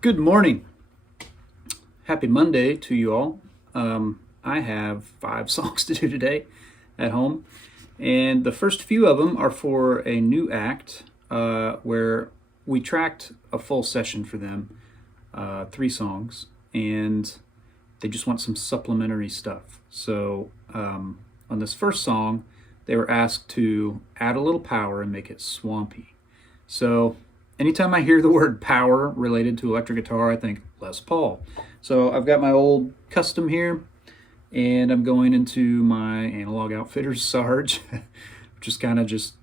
Good morning. Happy Monday to you all. I have 5 songs to do today at home, and the first few of them are for a new act where we tracked a full session for them, 3 songs, and they just want some supplementary stuff. So on this first song, they were asked to add a little power and make it swampy. So anytime I hear the word power related to electric guitar, I think Les Paul. So I've got my old custom here, and I'm going into my Analog Outfitters Sarge, which is kind of just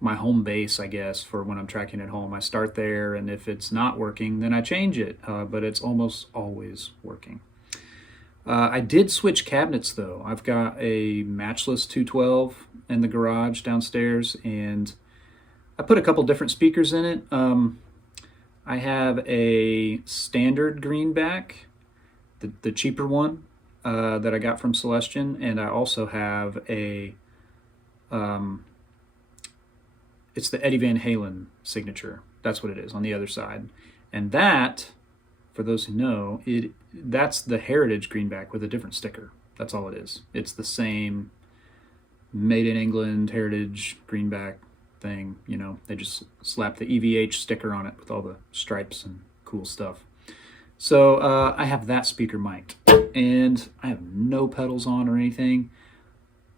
my home base, I guess, for when I'm tracking at home. I start there, and if it's not working, then I change it, but it's almost always working. I did switch cabinets, though. I've got a matchless 212 in the garage downstairs, and I put a couple different speakers in it. I have a standard greenback, the cheaper one that I got from Celestion, and I also have a, it's the Eddie Van Halen signature. That's what it is on the other side. And that, for those who know, that's the Heritage greenback with a different sticker. That's all it is. It's the same made in England Heritage greenback thing. You know, they just slap the EVH sticker on it with all the stripes and cool stuff. So I have that speaker mic'd, and I have no pedals on or anything.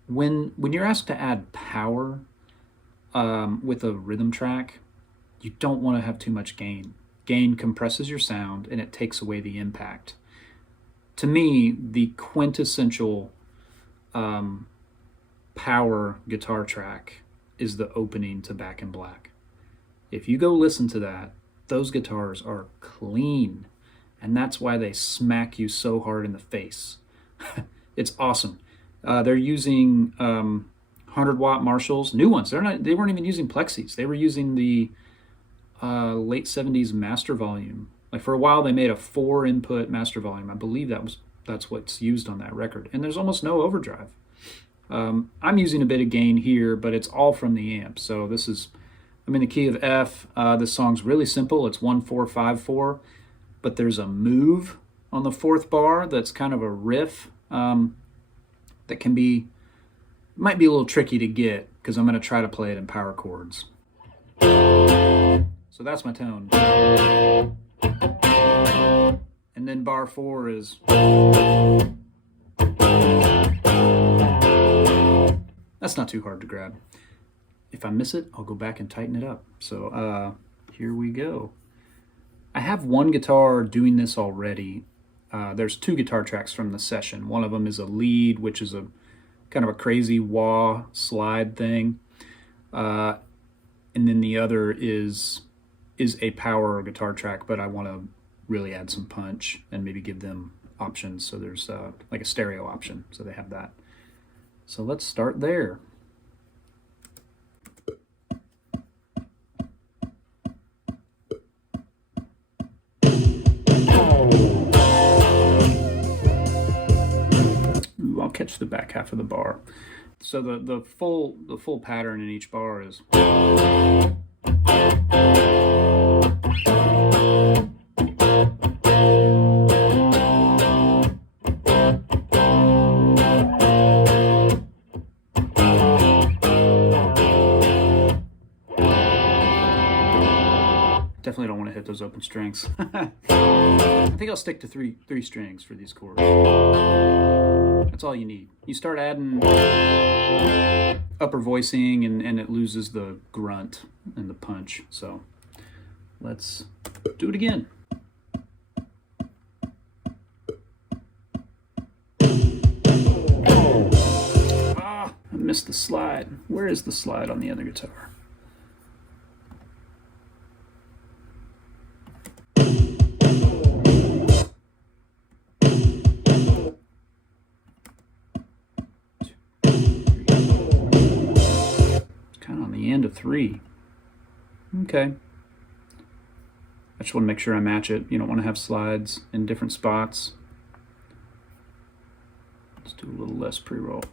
When you're asked to add power with a rhythm track, you don't want to have too much gain. Gain compresses your sound, and it takes away the impact. To me, the quintessential power guitar track is the opening to Back in Black. If you go listen to that, those guitars are clean, and that's why they smack you so hard in the face. It's awesome. They're using 100-watt Marshalls, new ones. They weren't even using plexis. They were using the late 70s master volume. Like, for a while they made a 4-input master volume. I believe that's what's used on that record. And there's almost no overdrive. I'm using a bit of gain here, but it's all from the amp. So I'm in the key of F. This song's really simple. It's 1-4-5-4, but there's a move on the 4th bar that's kind of a riff that might be a little tricky to get, because I'm going to try to play it in power chords. So that's my tone. And then bar 4 is... That's not too hard to grab. If I miss it, I'll go back and tighten it up. So here we go. I have one guitar doing this already. There's 2 guitar tracks from the session. One of them is a lead, which is a kind of a crazy wah slide thing. And then the other is a power guitar track, but I want to really add some punch and maybe give them options. So there's like a stereo option, so they have that. So let's start there. Ooh, I'll catch the back half of the bar. So the full pattern in each bar is... Definitely don't want to hit those open strings. I think I'll stick to three strings for these chords. That's all you need. You start adding upper voicing, and it loses the grunt and the punch. So let's do it again. I missed the slide. Where is the slide on the other guitar? End of 3. Okay. I just want to make sure I match it. You don't want to have slides in different spots. Let's do a little less pre-roll.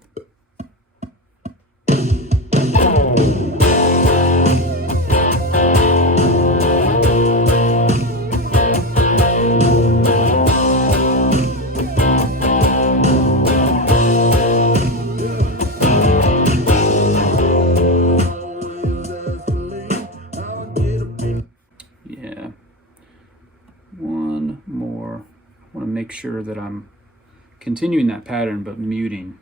make sure that I'm continuing that pattern but muting.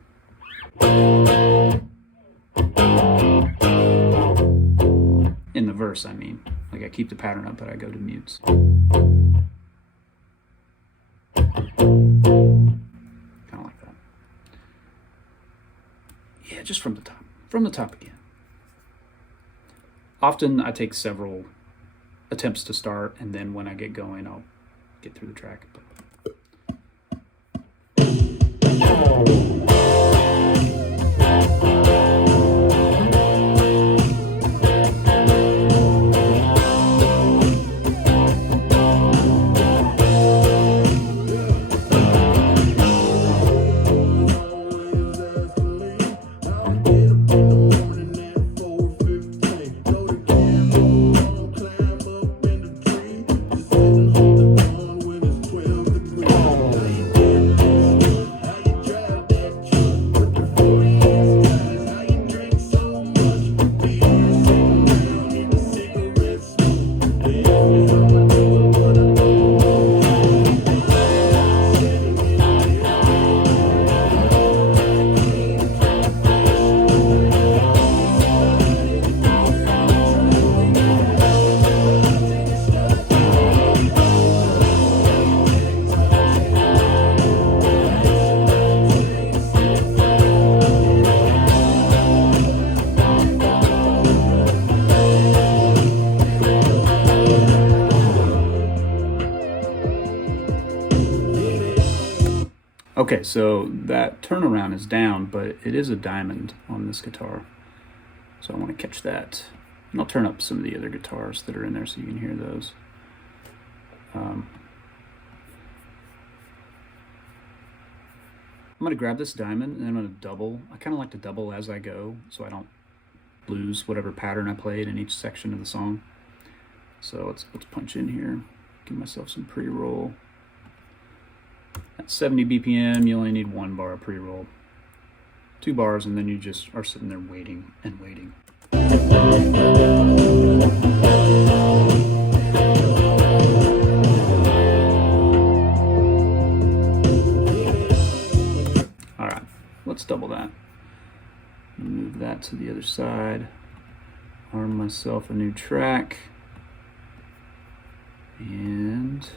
In the verse, I mean. Like I keep the pattern up, but I go to mutes. Kind of like that. Yeah, just from the top. From the top again. Often I take several attempts to start, and then when I get going, I'll get through the track. Okay, so that turnaround is down, but it is a diamond on this guitar. So I want to catch that. And I'll turn up some of the other guitars that are in there so you can hear those. I'm going to grab this diamond and I'm going to double. I kind of like to double as I go so I don't lose whatever pattern I played in each section of the song. So let's punch in here, give myself some pre-roll. At 70 BPM, you only need 1 bar of pre-roll. 2 bars, and then you just are sitting there waiting and waiting. All right, let's double that. Move that to the other side. Arm myself a new track. And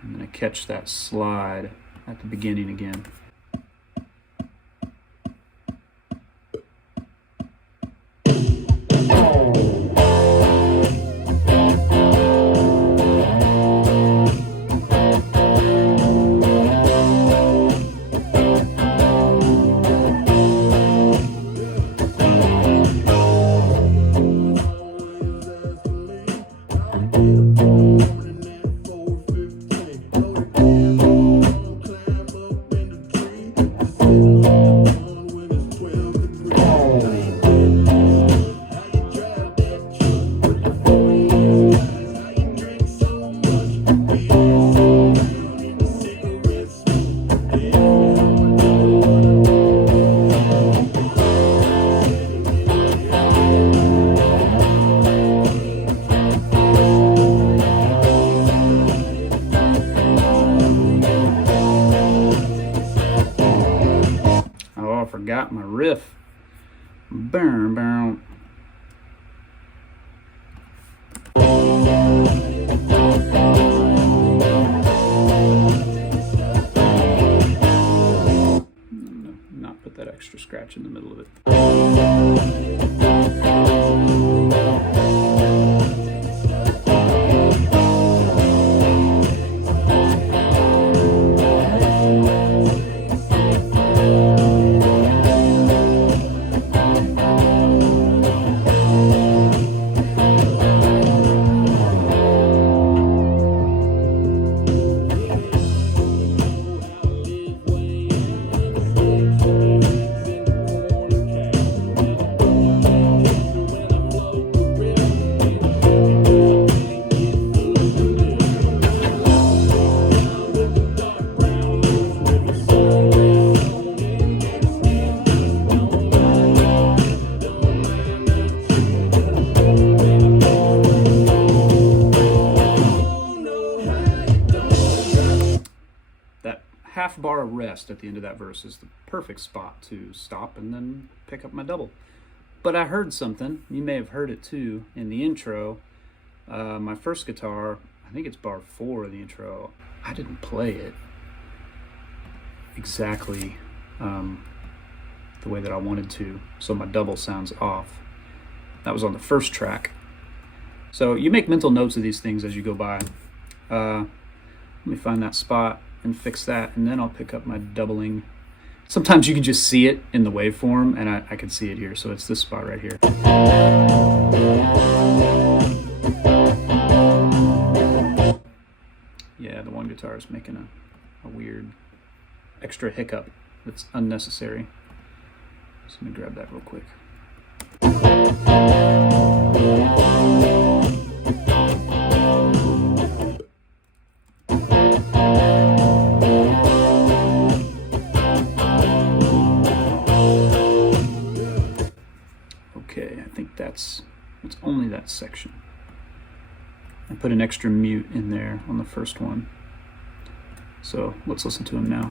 I'm going to catch that slide at the beginning again. Forgot my riff. Boom, boom. Not put that extra scratch in the middle of it. half bar of rest at the end of that verse is the perfect spot to stop and then pick up my double. But I heard something, you may have heard it too, in the intro. My first guitar, I think it's bar 4 of the intro, I didn't play it exactly the way that I wanted to, so my double sounds off. That was on the first track. So you make mental notes of these things as you go by. Let me find that spot and fix that, and then I'll pick up my doubling. Sometimes you can just see it in the waveform, and I can see it here, so it's this spot right here. Yeah, the one guitar is making a weird extra hiccup that's unnecessary. So let me grab that real quick. Okay, I think it's only that section. I put an extra mute in there on the first one. So let's listen to him now.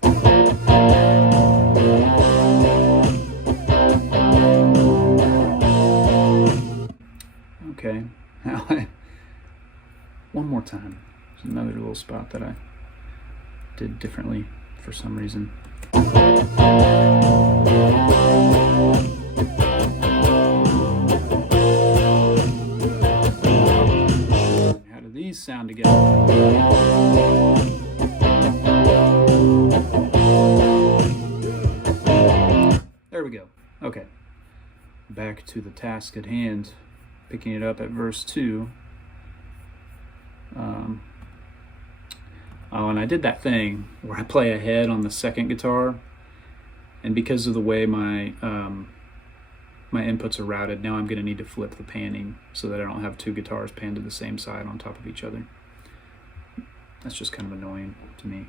Okay, now one more time. There's another little spot that I did differently for some reason. How do these sound together? There we go. Okay. Back to the task at hand. Picking it up at verse 2. Oh, and I did that thing where I play ahead on the second guitar, and because of the way my my inputs are routed, now I'm going to need to flip the panning so that I don't have two guitars panned to the same side on top of each other. That's just kind of annoying to me.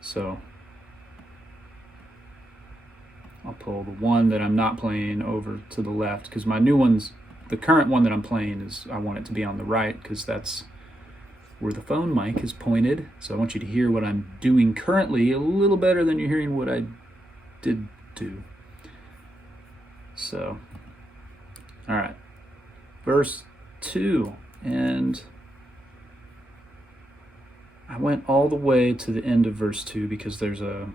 So I'll pull the one that I'm not playing over to the left, because my new one's, the current one that I'm playing is, I want it to be on the right because that's where the phone mic is pointed. So I want you to hear what I'm doing currently a little better than you're hearing what I did do. So, all right, verse 2, and I went all the way to the end of verse 2 because there's a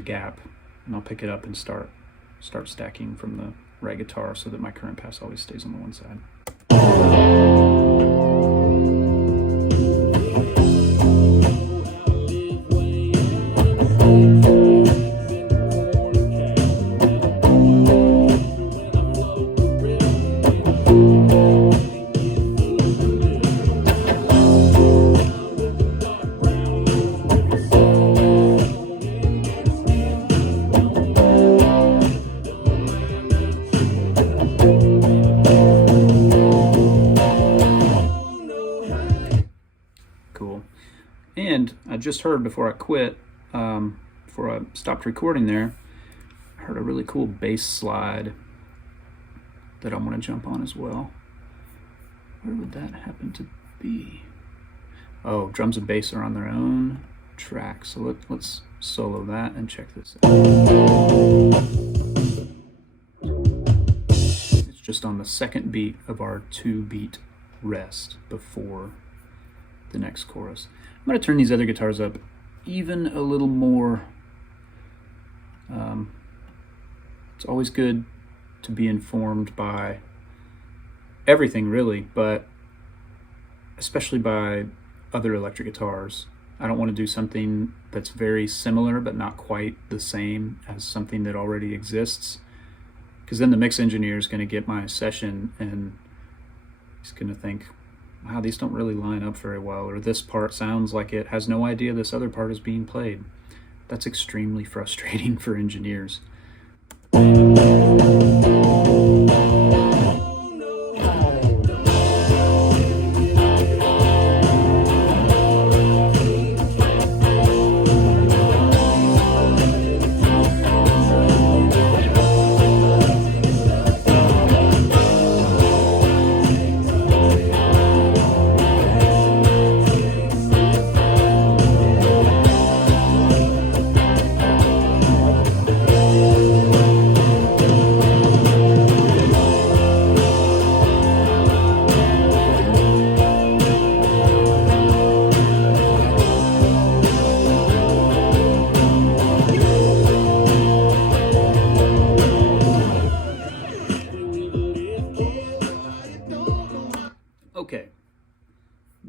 gap, and I'll pick it up and start stacking from the right guitar so that my current pass always stays on the one side. Cool. And I just heard before I quit, before I stopped recording there, I heard a really cool bass slide that I want to jump on as well. Where would that happen to be? Oh, drums and bass are on their own track. So let's solo that and check this out. It's just on the second beat of our 2-beat rest before the next chorus. I'm going to turn these other guitars up even a little more. It's always good to be informed by everything, really, but especially by other electric guitars. I don't want to do something that's very similar but not quite the same as something that already exists, because then the mix engineer is going to get my session and he's going to think, wow, these don't really line up very well, or this part sounds like it has no idea this other part is being played. That's extremely frustrating for engineers.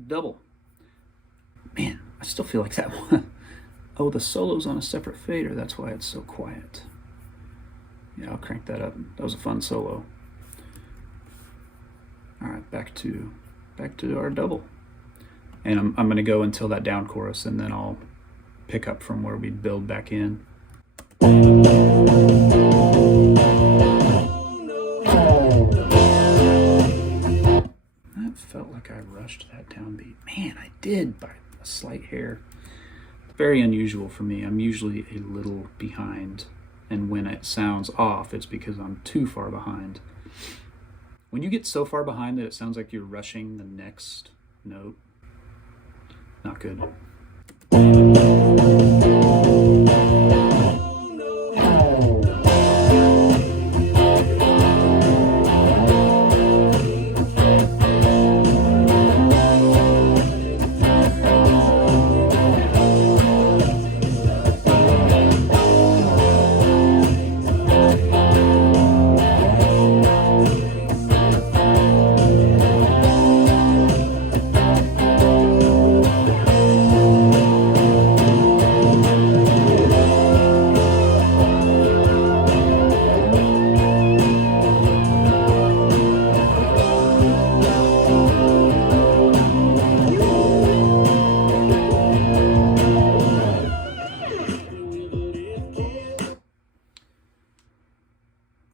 double. Man, I still feel like that one. Oh, the solo's on a separate fader. That's why it's so quiet. Yeah, I'll crank that up. That was a fun solo. All right, back to our double. And I'm going to go until that down chorus, and then I'll pick up from where we build back in. That felt like I rushed that downbeat. Man, I did by a slight hair. Very unusual for me. I'm usually a little behind, and when it sounds off, it's because I'm too far behind. When you get so far behind that it sounds like you're rushing the next note, not good.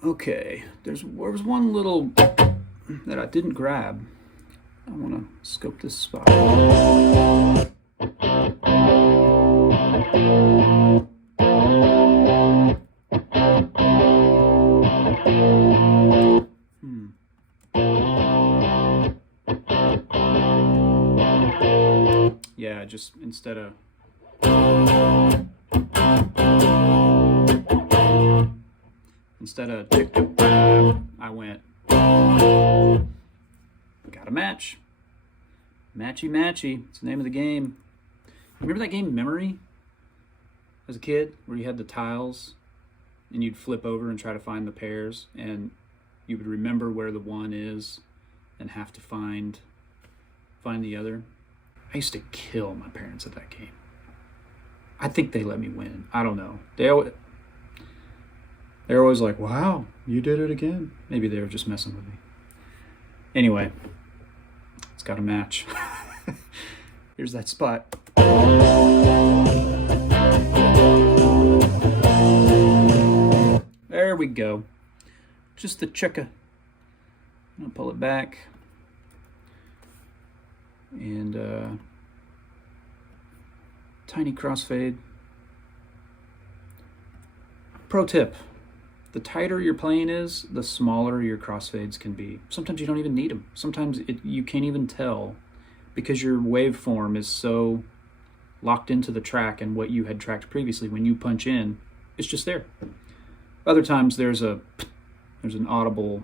Okay, there was one little that I didn't grab. I want to scope this spot. Yeah, just instead of I went, got a match. Matchy matchy. It's the name of the game. Remember that game Memory as a kid, where you had the tiles and you'd flip over and try to find the pairs, and you would remember where the one is and have to find the other? I used to kill my parents at that game. I think they let me win. I don't know. They're always like, wow, you did it again. Maybe they were just messing with me. Anyway, it's got a match. Here's that spot. There we go. Just the chukka. I'll pull it back. And tiny crossfade. Pro tip. The tighter your playing is, the smaller your crossfades can be. Sometimes you don't even need them. Sometimes you can't even tell because your waveform is so locked into the track and what you had tracked previously. When you punch in, it's just there. Other times there's an audible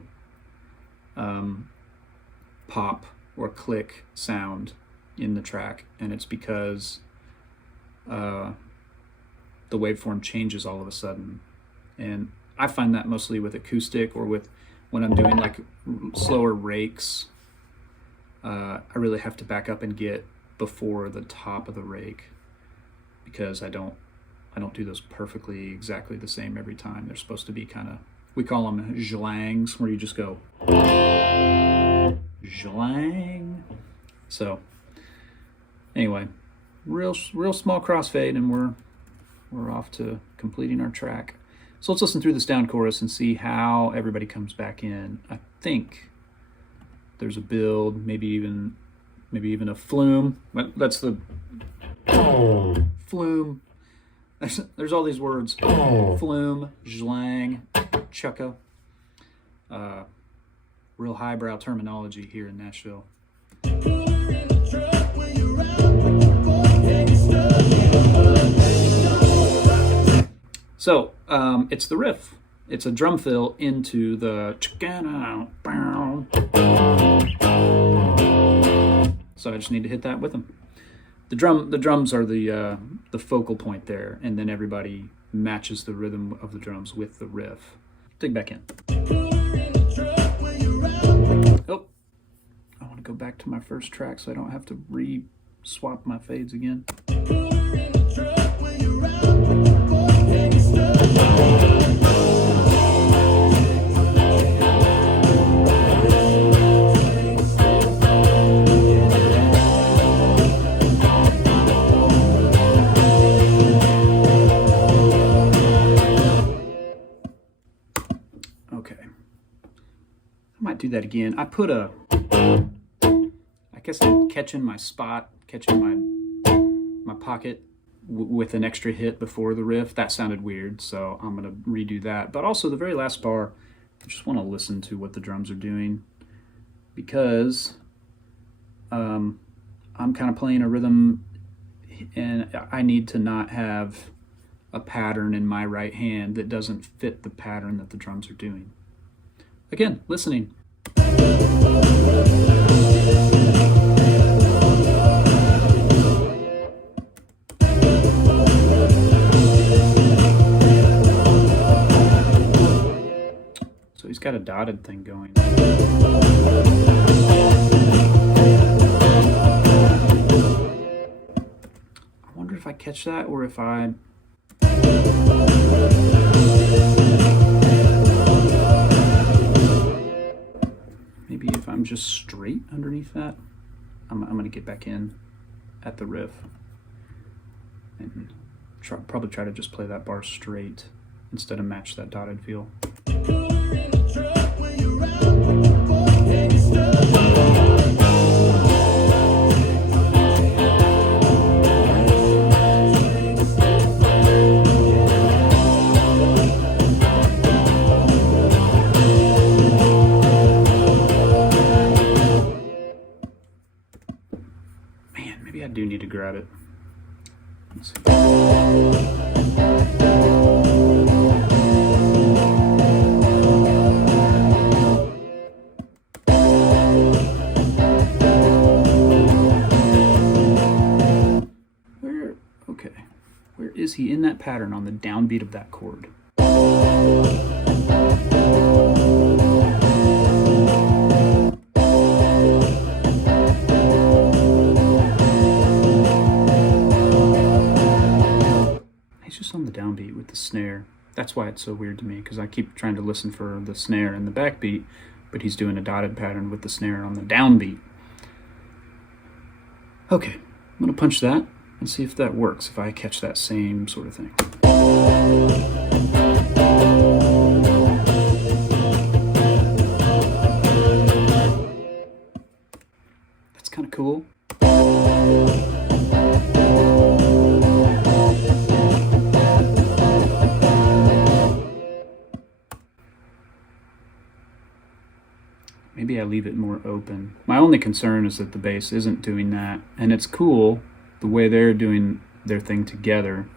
pop or click sound in the track, and it's because the waveform changes all of a sudden. And I find that mostly with acoustic or with when I'm doing like slower rakes. I really have to back up and get before the top of the rake because I don't do those perfectly exactly the same every time. They're supposed to be kind of, we call them zhlangs, where you just go zhlang. So anyway, real small crossfade, and we're off to completing our track. So let's listen through this down chorus and see how everybody comes back in. I think there's a build, maybe even a flume. That's the flume. There's all these words. Flume, zhlang, chukka. Real highbrow terminology here in Nashville. So it's the riff. It's a drum fill into the. So I just need to hit that with them. The drums are the focal point there, and then everybody matches the rhythm of the drums with the riff. Dig back in. Oh, I want to go back to my first track so I don't have to re-swap my fades again. Okay. I might do that again. I guess I'm catching my spot, catching my pocket with an extra hit before the riff. That sounded weird, so I'm going to redo that. But also the very last bar, I just want to listen to what the drums are doing, because I'm kind of playing a rhythm and I need to not have a pattern in my right hand that doesn't fit the pattern that the drums are doing. Again, listening. So he's got a dotted thing going. I wonder if I catch that or if I... Maybe if I'm just straight underneath that. I'm going to get back in at the riff and probably try to just play that bar straight instead of match that dotted feel. Man, maybe I do need to grab it. Let's see. Where is he in that pattern on the downbeat of that chord? He's just on the downbeat with the snare. That's why it's so weird to me, because I keep trying to listen for the snare and the backbeat, but he's doing a dotted pattern with the snare on the downbeat. Okay, I'm going to punch that and see if that works, if I catch that same sort of thing. That's kind of cool. Maybe I leave it more open. My only concern is that the bass isn't doing that, and it's cool the way they're doing their thing together.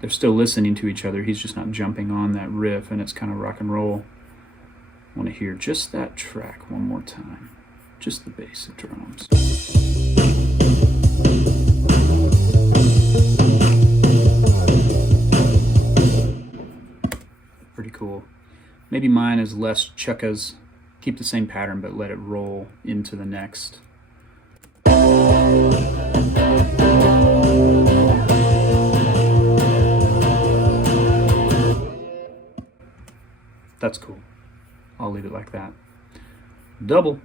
They're still listening to each other. He's just not jumping on that riff, and it's kind of rock and roll. I want to hear just that track one more time. Just the bass and drums. Pretty cool. Maybe mine is less chuckas. Keep the same pattern, but let it roll into the next. That's cool. I'll leave it like that. Double.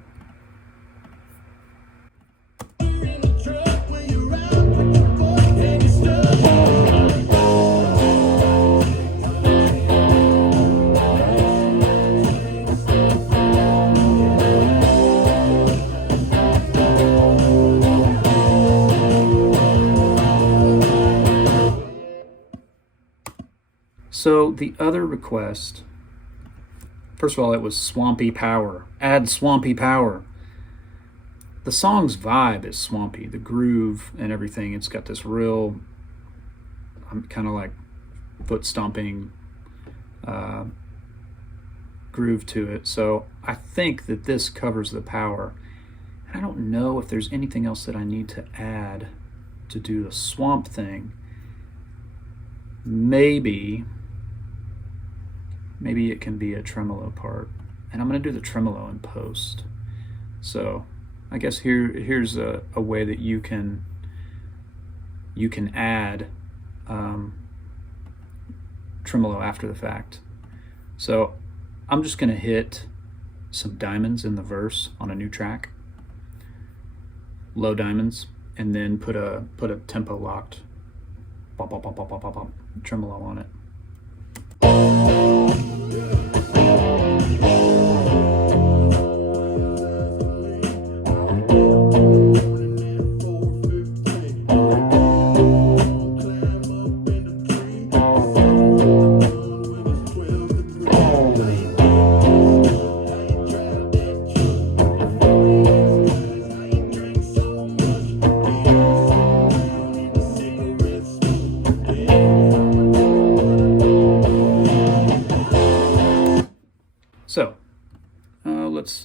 So the other request, first of all, it was swampy power. Add swampy power. The song's vibe is swampy. The groove and everything, it's got this real, kind of like foot stomping groove to it. So I think that this covers the power. And I don't know if there's anything else that I need to add to do the swamp thing. Maybe it can be a tremolo part, and I'm going to do the tremolo in post. So I guess here's a way that you can add tremolo after the fact. So I'm just going to hit some diamonds in the verse on a new track, low diamonds, and then put a tempo locked bop, bop, bop, bop, bop, bop, tremolo on it.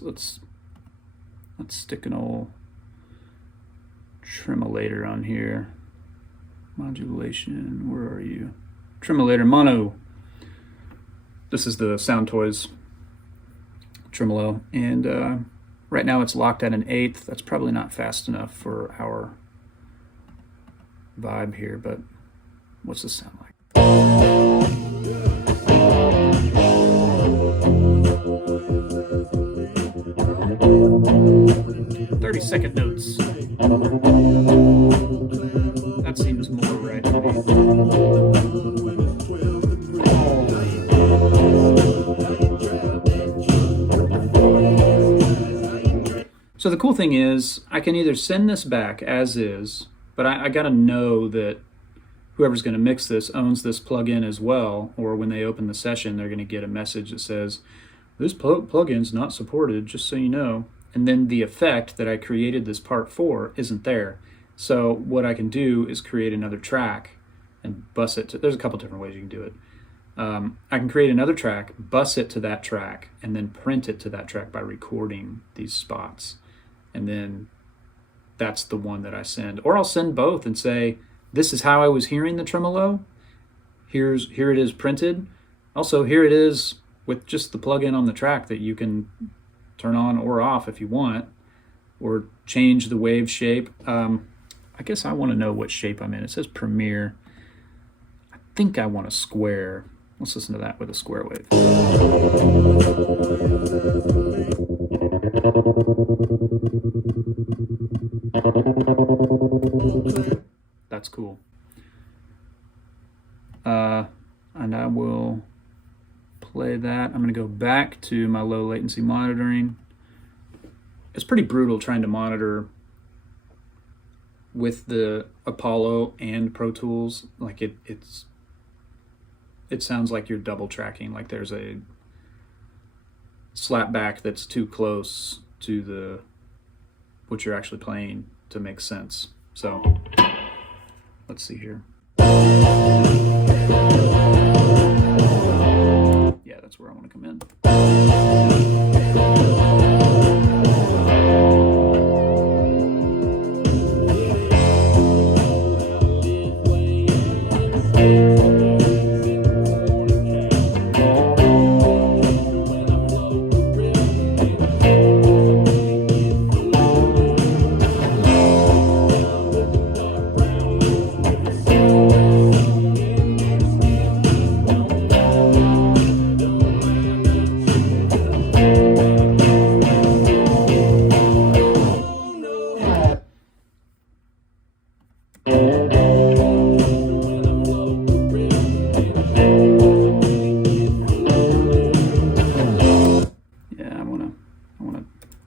'Let's stick an old tremolator on here. Modulation, where are you? Tremolator mono. This is the Sound Toys tremolo, and right now it's locked at an 1/8. That's probably not fast enough for our vibe here, but what's this sound like? 30-second notes. That seems more right to me. So the cool thing is, I can either send this back as is, but I got to know that whoever's going to mix this owns this plugin as well, or when they open the session, they're going to get a message that says, this plugin's not supported, just so you know. And then the effect that I created this part for isn't there. So what I can do is create another track and bus it to, there's a couple different ways you can do it. I can create another track, bus it to that track, and then print it to that track by recording these spots. And then that's the one that I send. Or I'll send both and say, this is how I was hearing the tremolo. Here it is printed. Also, here it is with just the plugin on the track that you can turn on or off if you want, or change the wave shape. I guess I want to know what shape I'm in. It says Premiere. I think I want a square. Let's listen to that with a square wave. That's cool. And I will play that. I'm going to go back to my low latency monitoring. It's pretty brutal trying to monitor with the Apollo and Pro Tools. Like it sounds like you're double tracking, like there's a slapback that's too close to what you're actually playing to make sense. So let's see here. Yeah, that's where I want to come in.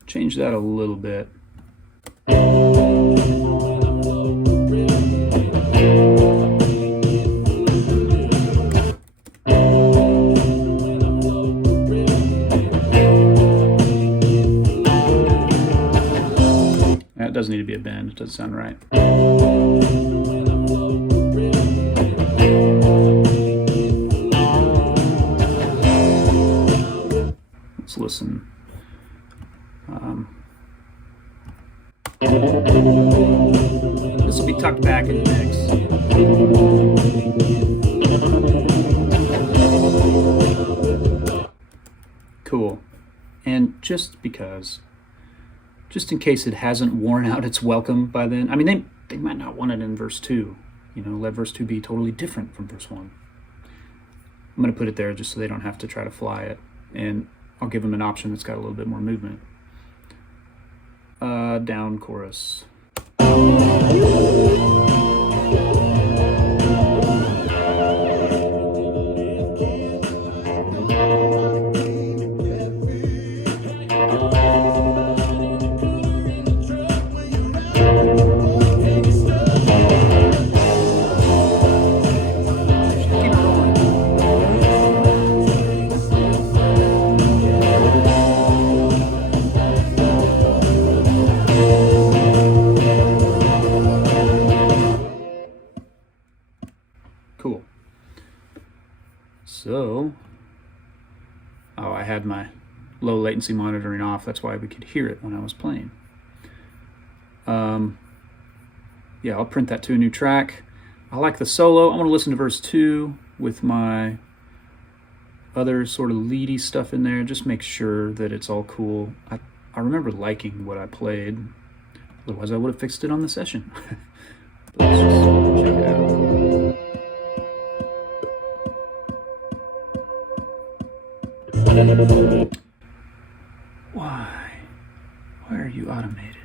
Change that a little bit. That doesn't need to be a bend. It doesn't sound right. Let's listen. This will be tucked back in the mix. Cool. And just because just in case it hasn't worn out its welcome by then. I mean, they might not want it in verse 2. Let verse 2 be totally different from verse 1. I'm going to put it there just so they don't have to try to fly it. And I'll give them an option that's got a little bit more movement. Down chorus. Cool. So, I had my low latency monitoring off. That's why we could hear it when I was playing. Yeah, I'll print that to a new track. I like the solo. I want to listen to verse 2 with my other sort of leady stuff in there. Just make sure that it's all cool. I remember liking what I played. Otherwise, I would have fixed it on the session. Let's just check it out. Why? Why are you automated?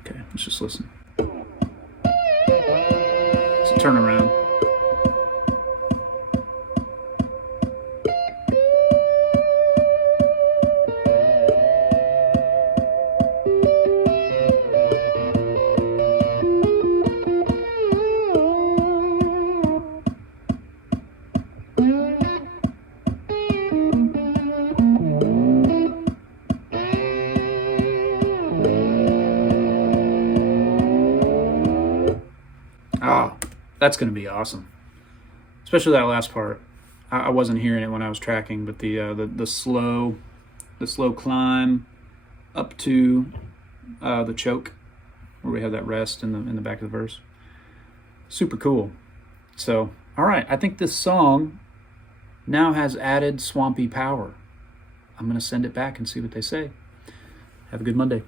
Okay, let's just listen. It's a turnaround. That's going to be awesome, especially that last part. I wasn't hearing it when I was tracking, but the slow climb up to the choke, where we have that rest in the back of the verse. Super cool. So, all right, I think this song now has added swampy power. I'm going to send it back and see what they say. Have a good Monday.